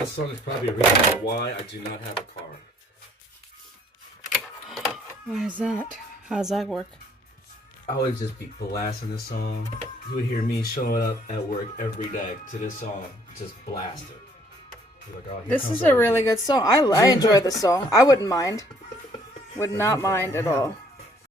This song is probably a reason why I do not have a car. Why is that? How does that work? I would just be blasting this song. You would hear me showing up at work every day to this song, just blast it. Like, oh, this is a really good song. I enjoy the song. I wouldn't mind. Would not mind at all.